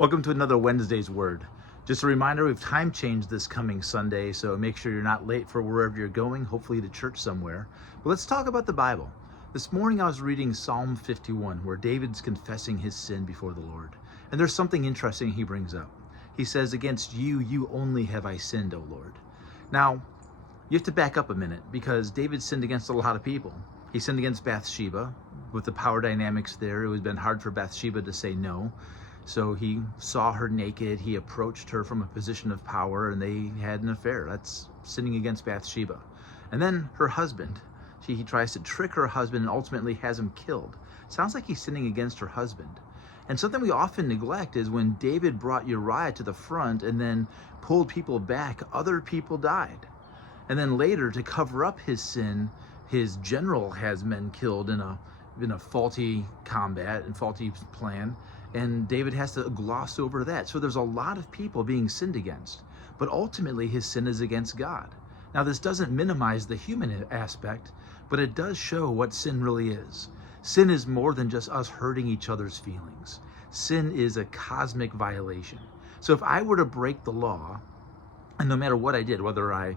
Welcome to another Wednesday's Word. Just a reminder, we've time changed this coming Sunday, so make sure you're not late for wherever you're going, hopefully to church somewhere. But let's talk about the Bible. This morning I was reading Psalm 51, where David's confessing his sin before the Lord. And there's something interesting he brings up. He says, "Against you, you only have I sinned, O Lord." Now, you have to back up a minute, because David sinned against a lot of people. He sinned against Bathsheba. With the power dynamics there, it would have been hard for Bathsheba to say no. So he saw her naked, he approached her from a position of power, and they had an affair. That's sinning against Bathsheba. And then her husband, he tries to trick her husband and ultimately has him killed. Sounds like he's sinning against her husband. And something we often neglect is when David brought Uriah to the front and then pulled people back, other people died. And then later, to cover up his sin, his general has men killed in a faulty combat and faulty plan. And David has to gloss over that. So there's a lot of people being sinned against, but ultimately his sin is against God. Now, this doesn't minimize the human aspect, but it does show what sin really is. Sin is more than just us hurting each other's feelings. Sin is a cosmic violation. So if I were to break the law, and no matter what I did, whether I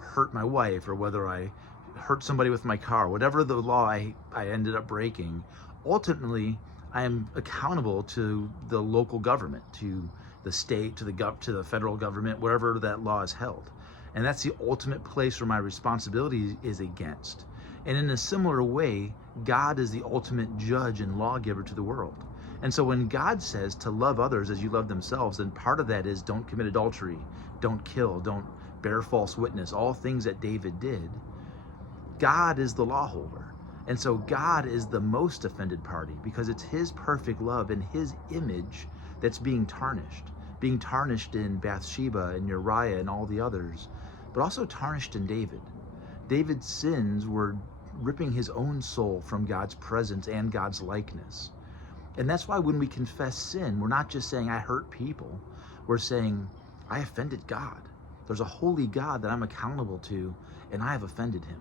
hurt my wife or whether I hurt somebody with my car, whatever the law I ended up breaking, ultimately I am accountable to the local government, to the state, to the federal government, wherever that law is held. And that's the ultimate place where my responsibility is against. And in a similar way, God is the ultimate judge and lawgiver to the world. And so when God says to love others as you love themselves, then part of that is don't commit adultery, don't kill, don't bear false witness, all things that David did. God is the law holder. And so God is the most offended party because it's his perfect love and his image that's being tarnished in Bathsheba and Uriah and all the others, but also tarnished in David. David's sins were ripping his own soul from God's presence and God's likeness. And that's why when we confess sin, we're not just saying I hurt people. We're saying I offended God. There's a holy God that I'm accountable to, and I have offended him.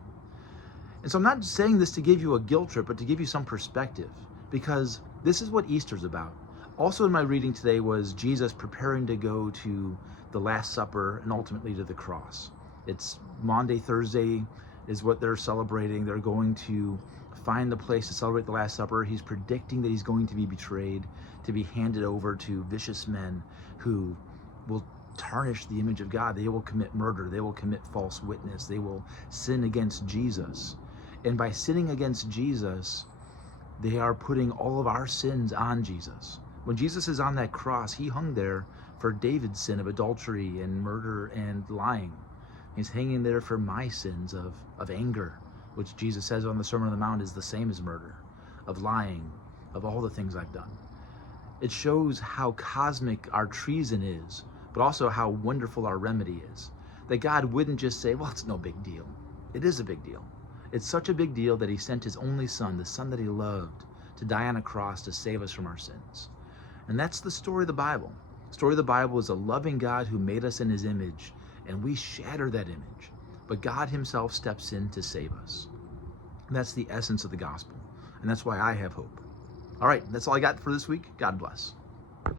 And so I'm not saying this to give you a guilt trip, but to give you some perspective, because this is what Easter's about. Also in my reading today was Jesus preparing to go to the Last Supper and ultimately to the cross. It's Maundy Thursday is what they're celebrating. They're going to find the place to celebrate the Last Supper. He's predicting that he's going to be betrayed, to be handed over to vicious men who will tarnish the image of God. They will commit murder. They will commit false witness. They will sin against Jesus. And by sinning against Jesus, they are putting all of our sins on Jesus. When Jesus is on that cross, he hung there for David's sin of adultery and murder and lying. He's hanging there for my sins of anger, which Jesus says on the Sermon on the Mount is the same as murder, of lying, of all the things I've done. It shows how cosmic our treason is, but also how wonderful our remedy is. That God wouldn't just say, well, it's no big deal. It is a big deal. It's such a big deal that he sent his only son, the son that he loved, to die on a cross to save us from our sins. And that's the story of the Bible. The story of the Bible is a loving God who made us in his image, and we shatter that image. But God himself steps in to save us. And that's the essence of the gospel. And that's why I have hope. All right, that's all I got for this week. God bless.